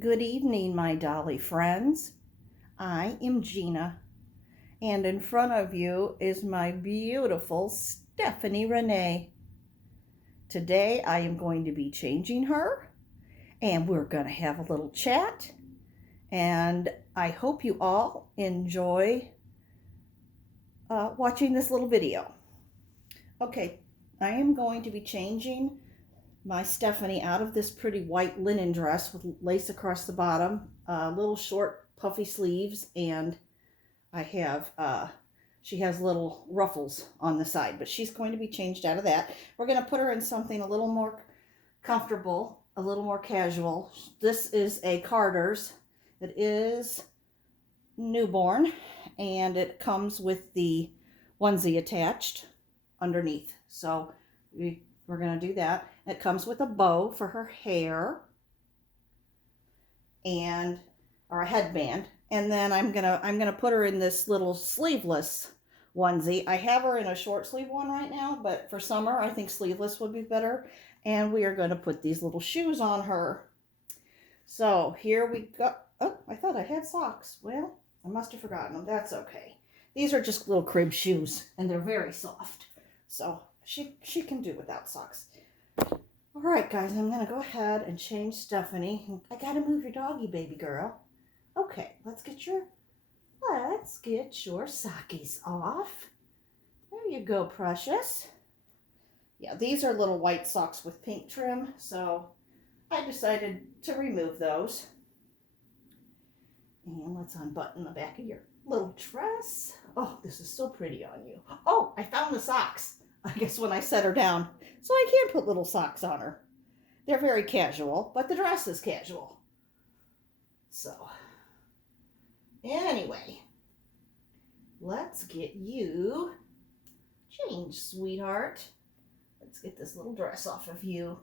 Good evening, my dolly friends. I am Gina, and in front of you is my beautiful Stephanie Renée. Today I am going to be changing her, and we're going to have a little chat, and I hope you all enjoy watching this little video. Okay, I am going to be changing my Stephanie out of this pretty white linen dress with lace across the bottom, little short puffy sleeves, and I have she has little ruffles on the side, but she's going to be changed out of that. We're going to put her in something a little more comfortable, a little more casual. This is a Kradles. It is newborn, and it comes with the onesie attached underneath. So we're going to do that. It comes with a bow for her hair and or a headband. And then I'm gonna put her in this little sleeveless onesie. I have her in a short sleeve one right now, but for summer I think sleeveless would be better. And we are going to put these little shoes on her. So here we go. Oh, I thought I had socks. Well, I must have forgotten them. That's okay. These are just little crib shoes, and they're very soft. So she can do without socks. All right, guys, I'm going to go ahead and change Stephanie. I got to move your doggy, baby girl. Okay, let's get your sockies off. There you go, precious. Yeah, these are little white socks with pink trim, so I decided to remove those. And let's unbutton the back of your little dress. Oh, this is so pretty on you. Oh, I found the socks. I guess when I set her down. So I can't put little socks on her. They're very casual, but the dress is casual. So, anyway, let's get you changed, sweetheart. Let's get this little dress off of you.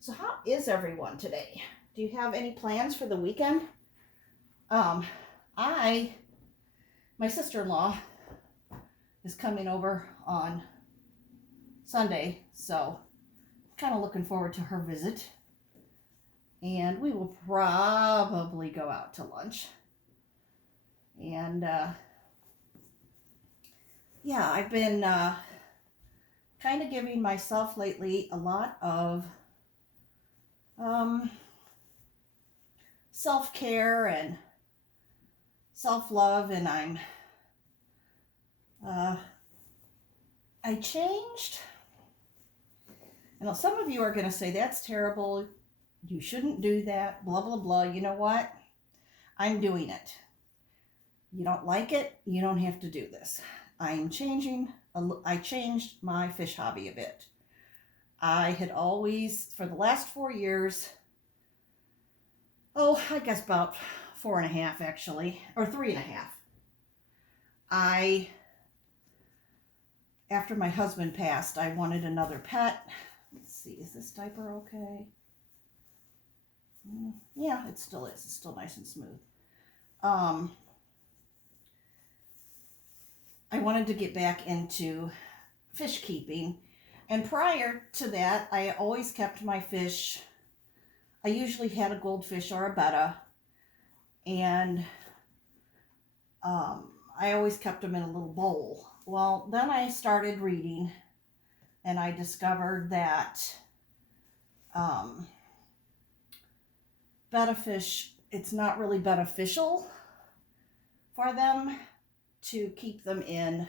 So how is everyone today? Do you have any plans for the weekend? My sister-in-law is coming over on Sunday, so kind of looking forward to her visit. And we will probably go out to lunch. And yeah, I've been kind of giving myself lately a lot of self-care and self-love, and I changed. I know some of you are going to say, that's terrible. You shouldn't do that, blah, blah, blah. You know what? I'm doing it. You don't like it, you don't have to do this. I changed my fish hobby a bit. I had always, for the last 4 years, I guess about 4.5 actually, or 3.5. After my husband passed, I wanted another pet. Let's see, is this diaper okay? Yeah, it still is. It's still nice and smooth. I wanted to get back into fish keeping. And prior to that, I always kept my fish. I usually had a goldfish or a betta. And I always kept them in a little bowl. Well, then I started reading, and I discovered that betta fish, it's not really beneficial for them to keep them in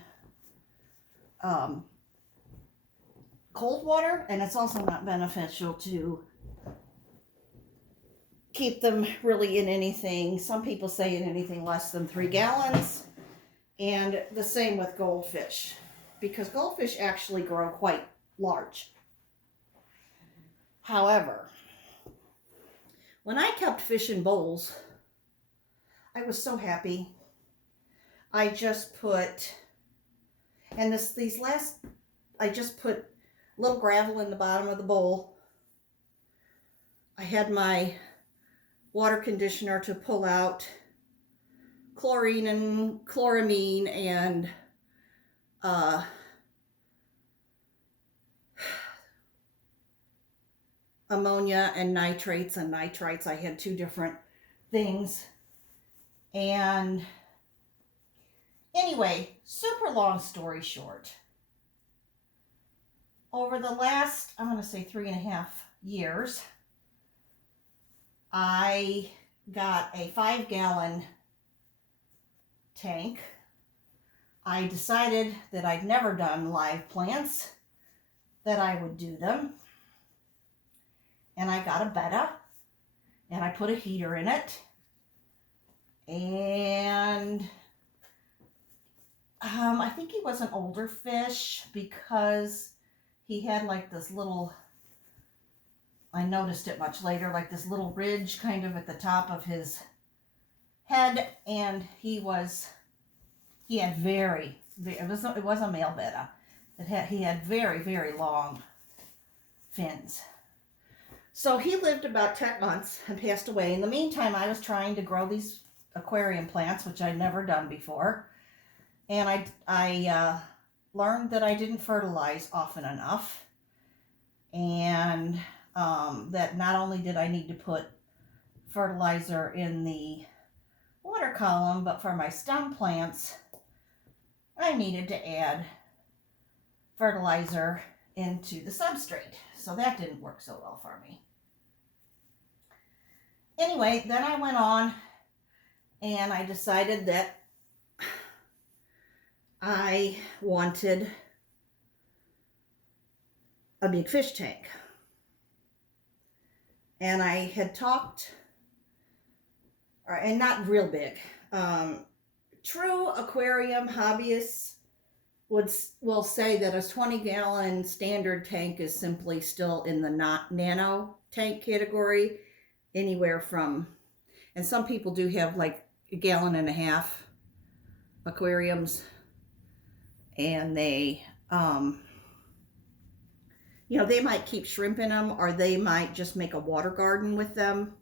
cold water, and it's also not beneficial to keep them really in anything. Some people say in anything less than 3 gallons. And the same with goldfish, because goldfish actually grow quite large. However, when I kept fish in bowls, I was so happy. I just put, I just put little gravel in the bottom of the bowl. I had my water conditioner to pull out chlorine and chloramine and ammonia and nitrates and nitrites. I had two different things. And anyway, super long story short, over the last, I'm going to say 3.5 years, I got a 5-gallon tank. I decided that I'd never done live plants, that I would do them. And I got a betta, and I put a heater in it. And I think he was an older fish because he had like this little, I noticed it much later, like this little ridge kind of at the top of his head. And he had very, it was a male betta. He had very, very long fins. So he lived about 10 months and passed away. In the meantime, I was trying to grow these aquarium plants, which I'd never done before. And I learned that I didn't fertilize often enough. And that not only did I need to put fertilizer in the water column, but for my stem plants, I needed to add fertilizer into the substrate. So that didn't work so well for me. Anyway, then I went on and I decided that I wanted a big fish tank. And I had talked, and not real big. True aquarium hobbyists will say that a 20-gallon standard tank is simply still in the nano tank category, anywhere from, and some people do have like 1.5 gallon aquariums, and they they might keep shrimp in them, or they might just make a water garden with them.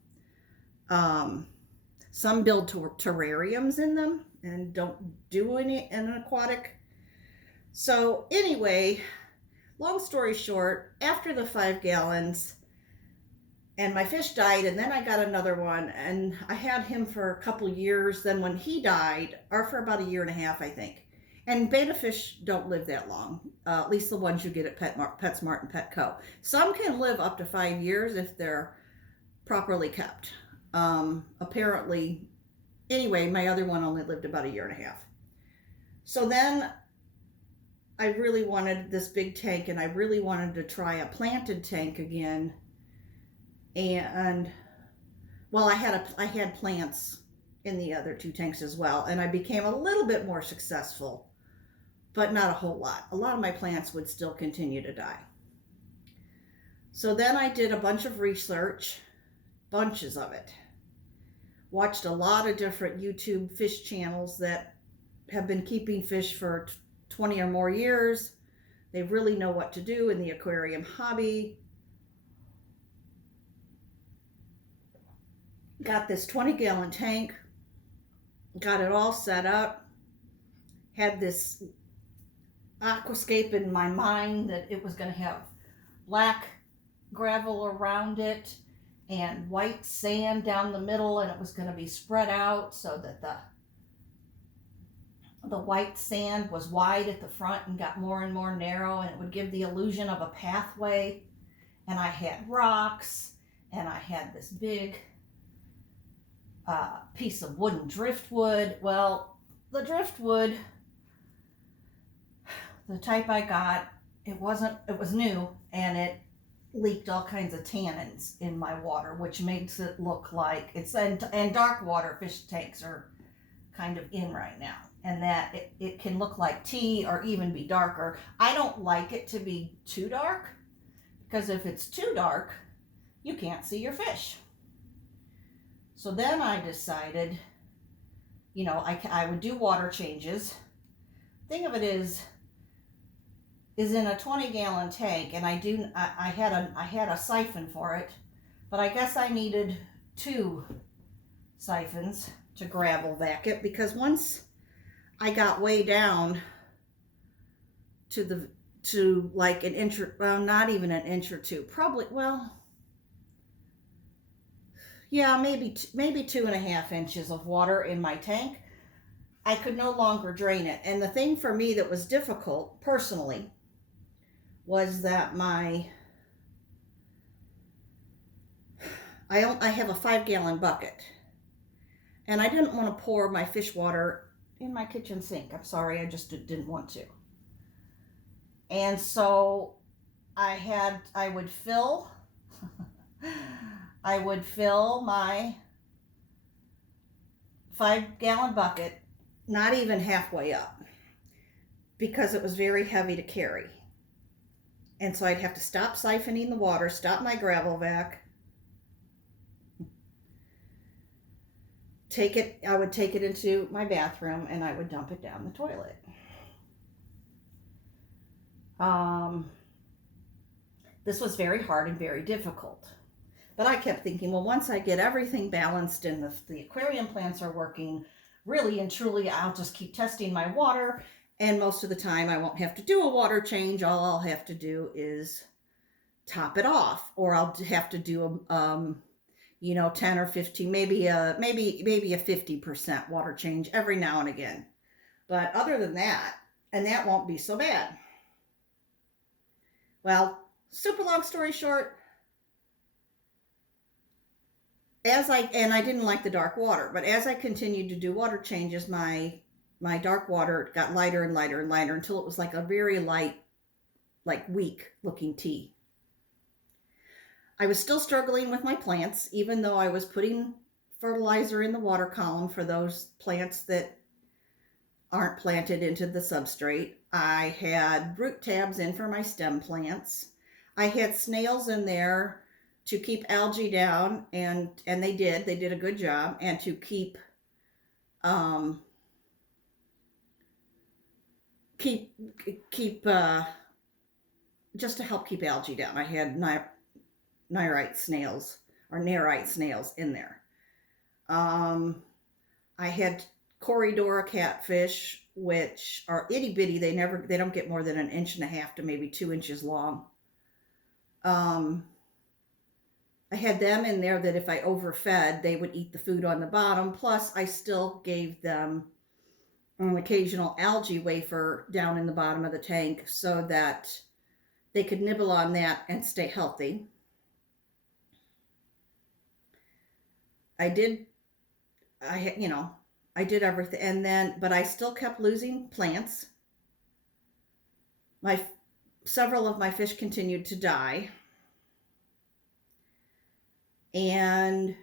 Some build terrariums in them and don't do any in an aquatic. So anyway, long story short, after the 5 gallons, and my fish died, and then I got another one, and I had him for a couple years. Then when he died, or for about 1.5 years, I think. And betta fish don't live that long, at least the ones you get at PetSmart and Petco. Some can live up to 5 years if they're properly kept. Apparently, anyway, my other one only lived about 1.5 years. So then I really wanted this big tank, and I really wanted to try a planted tank again. And well, I had plants in the other 2 tanks as well, and I became a little bit more successful, but not a whole lot. A lot of my plants would still continue to die. So then I did a bunch of research, bunches of it. Watched a lot of different YouTube fish channels that have been keeping fish for 20 or more years. They really know what to do in the aquarium hobby. Got this 20-gallon tank, got it all set up, had this aquascape in my mind that it was going to have black gravel around it and white sand down the middle, and it was going to be spread out so that the white sand was wide at the front and got more and more narrow, and it would give the illusion of a pathway. And I had rocks, and I had this big piece of wooden driftwood. Well, the driftwood, the type I got, it was new, and it leaked all kinds of tannins in my water, which makes it look like it's, and dark water fish tanks are kind of in right now, and that it can look like tea or even be darker. I don't like it to be too dark, because if it's too dark, you can't see your fish. So then I decided, I would do water changes. Thing of it is in a 20-gallon tank, and I had a siphon for it, but I guess I needed 2 siphons to gravel vac it, because once I got way down to like an inch, well, not even an inch or 2, probably, well, yeah, maybe 2.5 inches of water in my tank. I could no longer drain it. And the thing for me that was difficult personally was that I have a 5-gallon bucket, and I didn't want to pour my fish water in my kitchen sink. I'm sorry, I just didn't want to. And so I would fill I would fill my 5-gallon bucket not even halfway up because it was very heavy to carry. And so I'd have to stop siphoning the water, stop my gravel vac, I would take it into my bathroom and I would dump it down the toilet. This was very hard and very difficult. But I kept thinking, well, once I get everything balanced and the aquarium plants are working, really and truly, I'll just keep testing my water. And most of the time, I won't have to do a water change. All I'll have to do is top it off, or I'll have to do 10 or 15, maybe a 50% water change every now and again. But other than that, and that won't be so bad. Well, super long story short, I didn't like the dark water, but as I continued to do water changes, my dark water got lighter and lighter and lighter until it was like a very light, like weak looking tea. I was still struggling with my plants, even though I was putting fertilizer in the water column for those plants that aren't planted into the substrate. I had root tabs in for my stem plants. I had snails in there to keep algae down, and they did a good job, and to keep just to help keep algae down. I had nyrite snails in there. I had Corridora catfish, which are itty bitty. They don't get more than 1.5 inches to maybe 2 inches long. I had them in there that if I overfed, they would eat the food on the bottom. Plus, I still gave them an occasional algae wafer down in the bottom of the tank so that they could nibble on that and stay healthy. I did everything, and then, but I still kept losing plants. Several of my fish continued to die. And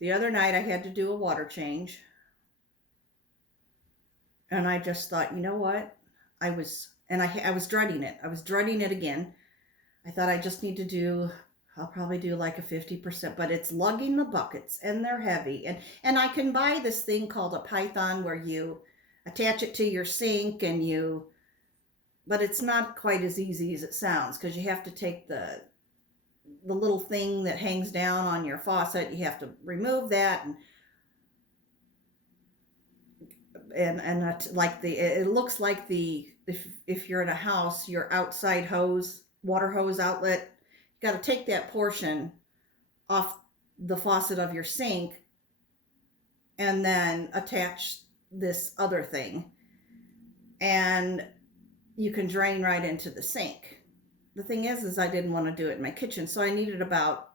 the other night I had to do a water change. And I just thought, you know what? I was dreading it. I was dreading it again. I thought I just need to I'll probably do like a 50%, but it's lugging the buckets and they're heavy. And I can buy this thing called a Python where you attach it to your sink but it's not quite as easy as it sounds, because you have to take the little thing that hangs down on your faucet. You have to remove that, and it looks like if you're in a house, your outside water hose outlet, you got to take that portion off the faucet of your sink and then attach this other thing, and you can drain right into the sink. The thing is I didn't want to do it in my kitchen, so I needed about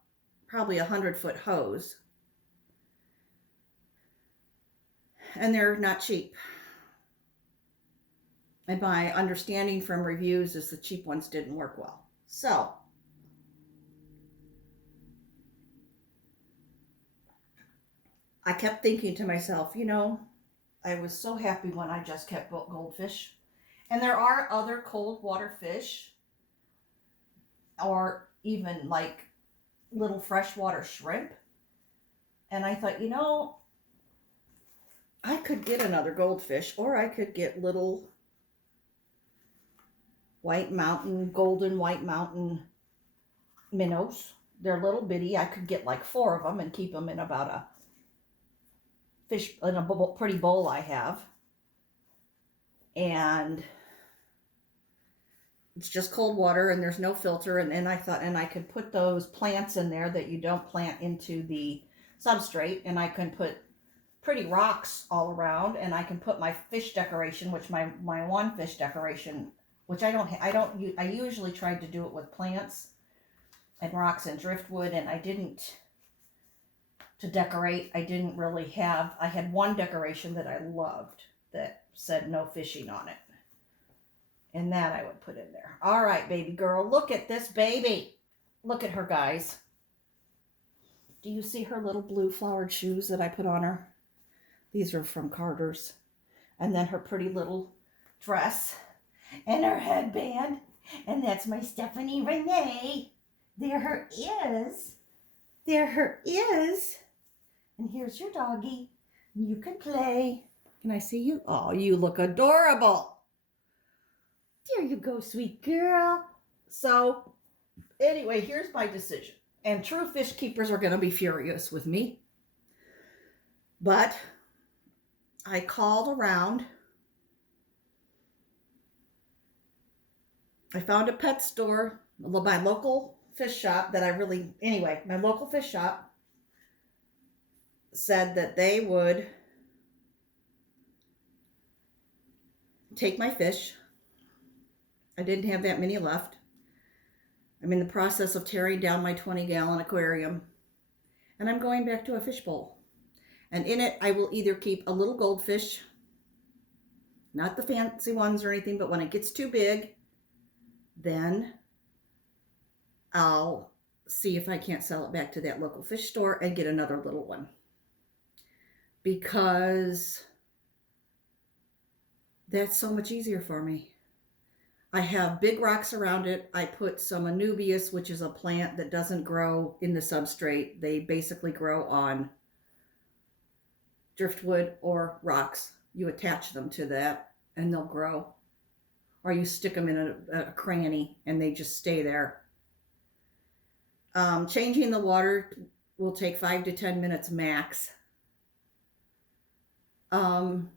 probably 100-foot hose. And they're not cheap. And my understanding from reviews is the cheap ones didn't work well. So I kept thinking to myself, I was so happy when I just kept goldfish. And there are other cold water fish, or even like little freshwater shrimp. And I thought, I could get another goldfish, or I could get little golden white mountain minnows. They're little bitty. I could get like 4 of them and keep them in about in a pretty bowl I have. And It's just cold water and there's no filter. And I thought, and I could put those plants in there that you don't plant into the substrate, and I can put pretty rocks all around, and I can put my fish decoration, which my one fish decoration, which I usually tried to do it with plants and rocks and driftwood, and I didn't, to decorate, I didn't really have, I had one decoration that I loved that said no fishing on it. And that I would put in there. All right, baby girl, look at this baby. Look at her, guys. Do you see her little blue flowered shoes that I put on her? These are from Kradles. And then her pretty little dress and her headband. And that's my Stephanie Renée. There her is. There her is. And here's your doggy. You can play. Can I see you? Oh, you look adorable. There you go, sweet girl. So, anyway, here's my decision. And true fish keepers are going to be furious with me. But I called around. I found a pet store, my local fish shop that my local fish shop said that they would take my fish. I didn't have that many left. I'm in the process of tearing down my 20-gallon aquarium, and I'm going back to a fish bowl. And in it, I will either keep a little goldfish, not the fancy ones or anything, but when it gets too big, then I'll see if I can't sell it back to that local fish store and get another little one. Because that's so much easier for me. I have big rocks around it. I put some anubias, which is a plant that doesn't grow in the substrate. They basically grow on driftwood or rocks. You attach them to that and they'll grow. Or you stick them in a cranny and they just stay there. Changing the water will take 5 to 10 minutes max. And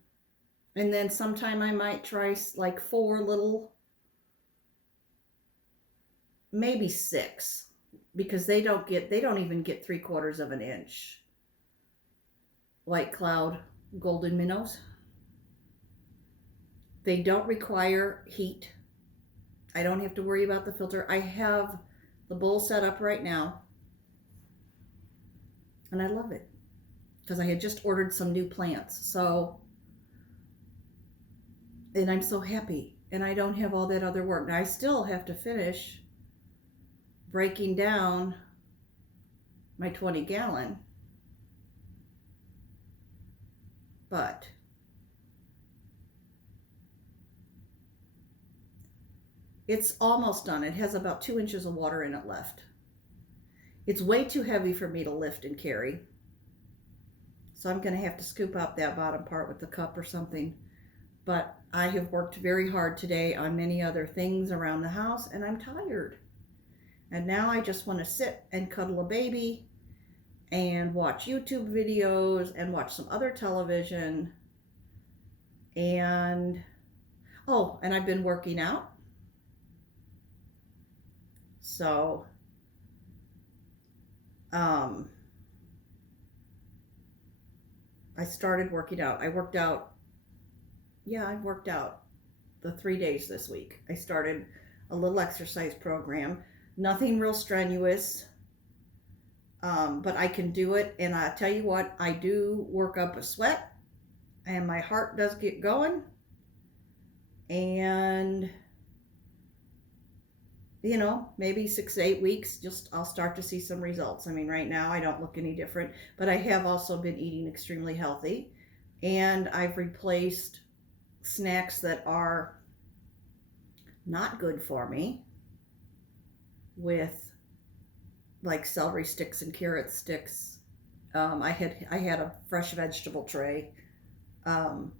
then sometime I might try like 4 little, maybe 6, because they don't even get 3/4 of an inch. White cloud golden minnows. They don't require heat. I don't have to worry about the filter. I have the bowl set up right now, and I love it because I had just ordered some new plants. So, and I'm so happy, and I don't have all that other work. Now I still have to finish breaking down my 20-gallon, but it's almost done. It has about 2 inches of water in it left. It's way too heavy for me to lift and carry, so I'm going to have to scoop up that bottom part with the cup or something. But I have worked very hard today on many other things around the house, and I'm tired. And now I just want to sit and cuddle a baby and watch YouTube videos and watch some other television. And, oh, and I've been working out. So, I started working out. I've worked out the 3 days this week. I started a little exercise program. Nothing real strenuous, but I can do it. And I tell you what, I do work up a sweat, and my heart does get going. And, you know, maybe 6 to 8 weeks, I'll start to see some results. I mean, right now I don't look any different, but I have also been eating extremely healthy, and I've replaced snacks that are not good for me with like celery sticks and carrot sticks. I had a fresh vegetable tray, and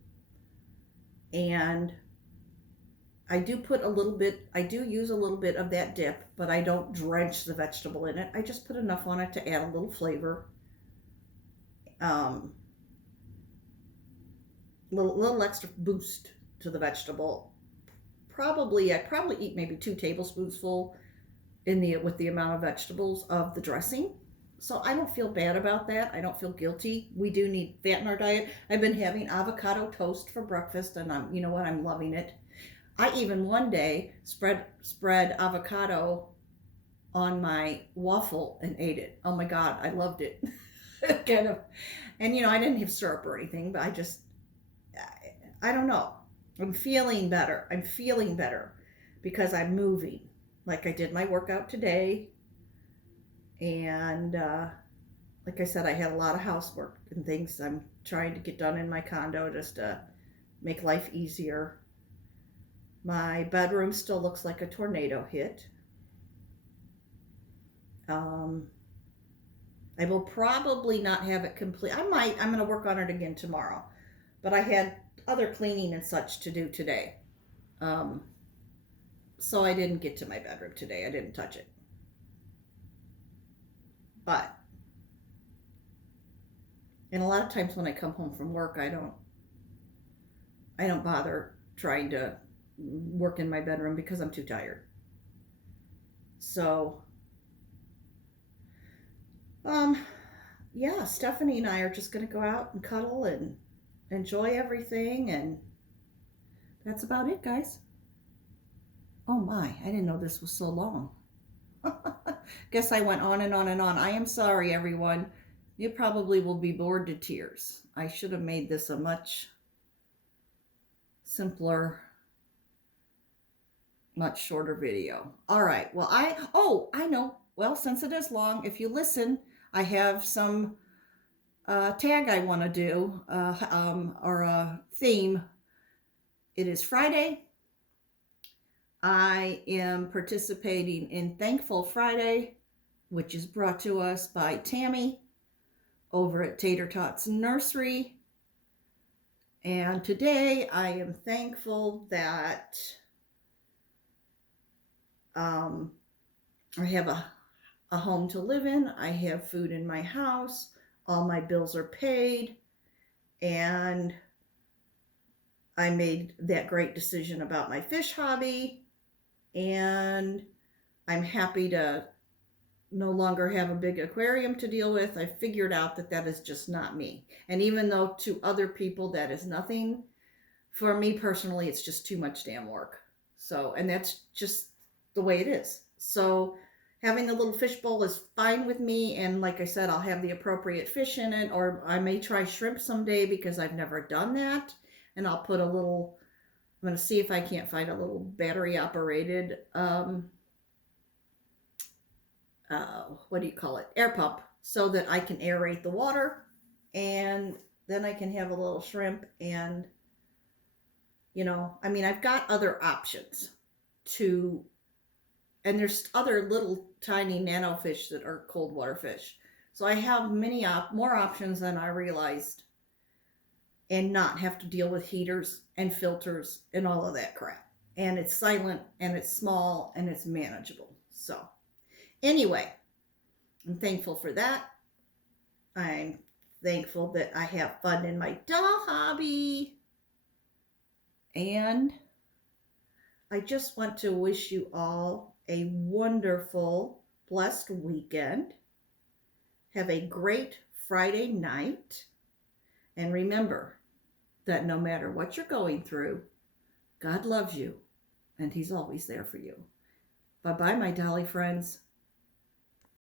I do use a little bit of that dip, but I don't drench the vegetable in it. I just put enough on it to add a little flavor. Little extra boost to the vegetable I probably eat maybe 2 tablespoons full with the amount of vegetables of the dressing. So I don't feel bad about that. I don't feel guilty. We do need fat in our diet. I've been having avocado toast for breakfast, and you know what, I'm loving it. I even one day spread avocado on my waffle and ate it. Oh my God, I loved it. Kind of, and I didn't have syrup or anything, but I don't know. I'm feeling better. I'm feeling better because I'm moving. Like I did my workout today, and like I said, I had a lot of housework and things I'm trying to get done in my condo just to make life easier. My bedroom still looks like a tornado hit. I will probably not have it complete. I'm going to work on it again tomorrow. But I had other cleaning and such to do today. So I didn't get to my bedroom today. I didn't touch it. And a lot of times when I come home from work, I don't bother trying to work in my bedroom because I'm too tired. So, yeah, Stephanie and I are just going to go out and cuddle and enjoy everything, and that's about it, guys. Oh my, I didn't know this was so long. Guess I went on and on and on. I am sorry, everyone. You probably will be bored to tears. I should have made this a much simpler, much shorter video. All right. Well, I know. Well, since it is long, if you listen, I have some tag I want to do, or a theme. It is Friday. I am participating in Thankful Friday, which is brought to us by Tammy over at Tater Tots Nursery. And today I am thankful that I have a home to live in. I have food in my house. All my bills are paid. And I made that great decision about my fish hobby. And I'm happy to no longer have a big aquarium to deal with. I figured out that is just not me. And even though to other people that is nothing, for me personally, it's just too much damn work. So, and that's just the way it is. So having the little fish bowl is fine with me. And like I said, I'll have the appropriate fish in it, or I may try shrimp someday because I've never done that. And I'll put I'm going to see if I can't find a little battery operated, what do you call it? Air pump, so that I can aerate the water, and then I can have a little shrimp. And, I've got other options and there's other little tiny nano fish that are cold water fish. So I have more options than I realized, and not have to deal with heaters and filters and all of that crap. And it's silent, and it's small, and it's manageable. So anyway, I'm thankful for that. I'm thankful that I have fun in my doll hobby. And I just want to wish you all a wonderful, blessed weekend. Have a great Friday night. And remember that no matter what you're going through, God loves you, and He's always there for you. Bye-bye, my dolly friends.